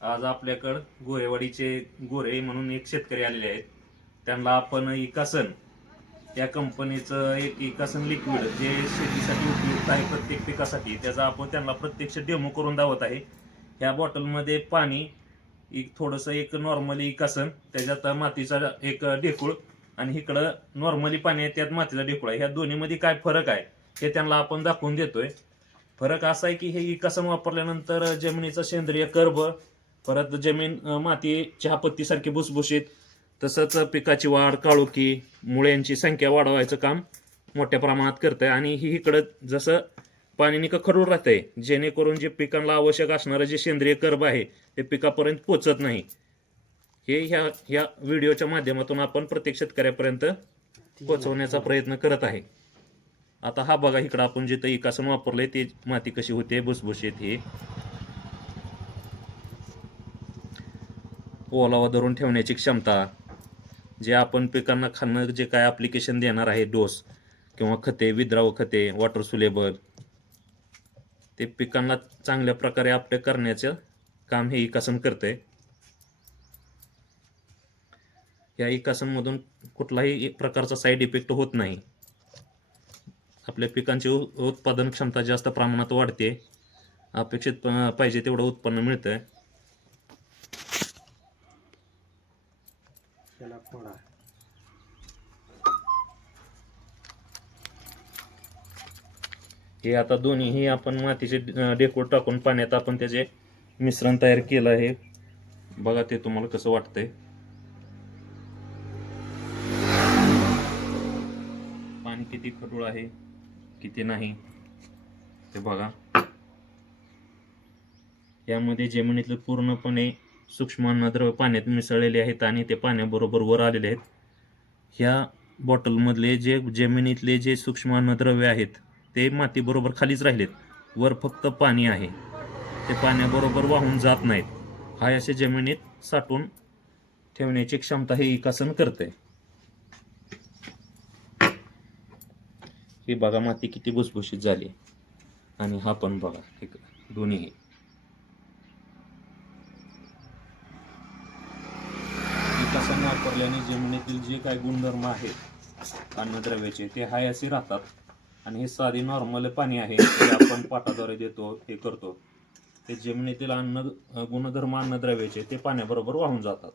आज आपल्याकडं गोरेवाडीचे गोरे म्हणून एक शेतकरी आलेले आहेत. त्यांना आपण इकासन या कंपनीचं एक इकासन लिक्विड जे शेतीसाठी उपयुक्त आहे प्रत्येक पिकासाठी, त्याचा आपण त्यांना प्रत्यक्ष डेमो करून दावत आहे. ह्या बॉटलमध्ये पाणी एक थोडंसं एक नॉर्मली इकासन, त्याच्यात मातीचा एक ढेकूळ आणि इकडं नॉर्मली पाणी आहे त्यात मातीचा ढेकूळ आहे. ह्या दोन्हीमध्ये काय फरक आहे हे त्यांना आपण दाखवून देतोय. फरक असा आहे की हे इकासन वापरल्यानंतर जमिनीचा सेंद्रिय कर्ब, परत जमीन माती चहापत्तीसारखी भुसभुशीत, तसंच पिकाची वाढ, काळोखी, मुळ्यांची संख्या वाढवायचं काम मोठ्या प्रमाणात करतं आहे. आणि ही इकडं जसं पाणी निका खडून राहतंय, जेणेकरून जे पिकांना आवश्यक असणारं जे सेंद्रिय कर्ब आहे ते पिकापर्यंत पोचत नाही. हे ह्या व्हिडिओच्या माध्यमातून आपण प्रत्येक शेतकऱ्यापर्यंत पोचवण्याचा प्रयत्न करत आहे. आता हा बघा, इकडं आपण जिथं इकासन वापरलंय ते माती कशी होते भुसभुशीत. हे ओलावा धरून ठेवण्याची क्षमता, जे आपण पिकांना खाणं जे काय ॲप्लिकेशन देणार आहे, डोस किंवा खते, विद्राव्य खते, वॉटर सुलेबल, ते पिकांना चांगल्या प्रकारे आपले करण्याचं काम हे इकासन करतंय. या इकासनमधून कुठलाही प्रकारचा साईड इफेक्ट होत नाही. आपल्या पिकांची उत्पादन क्षमता जास्त प्रमाणात वाढते, अपेक्षित पाहिजे तेवढं उत्पन्न मिळतंय. हे आता दोन्हीही आपण मातीचे ढेकूळ टाकून पाण्यात आपण त्याचे मिश्रण तयार केलं आहे. बघा ते तुम्हाला कसं वाटतंय. पाणी किती खडूळ आहे किती नाही ते बघा. यामध्ये जमिनीतले पूर्णपणे सूक्ष्म अन्नद्रव्य पाण्यात मिसळलेले आहेत आणि ते पाण्याबरोबर वर आलेले आहेत. ह्या बॉटलमधले जे जमिनीतले जे सूक्ष्म अन्नद्रव्य आहेत ते मातीबरोबर खालीच राहिलेत, वर फक्त पाणी आहे. ते पाण्याबरोबर वाहून जात नाहीत. हा असे जमिनीत साठवून ठेवण्याची क्षमता हे इकासन करते. ही बघा माती किती भुसभुशीत झाली, आणि हा पण बघा दोन्ही. इकासन वापरल्याने जमिनीतील जे काही गुणधर्म आहेत अन्नद्रव्याचे ते हाय असे राहतात. आणि हे साधी नॉर्मल पाणी आहे जे आपण पाटाद्वारे देतो, हे करतो, ते जमिनीतील गुणधर्म अन्नद्रव्याचे ते पाण्याबरोबर वाहून जातात.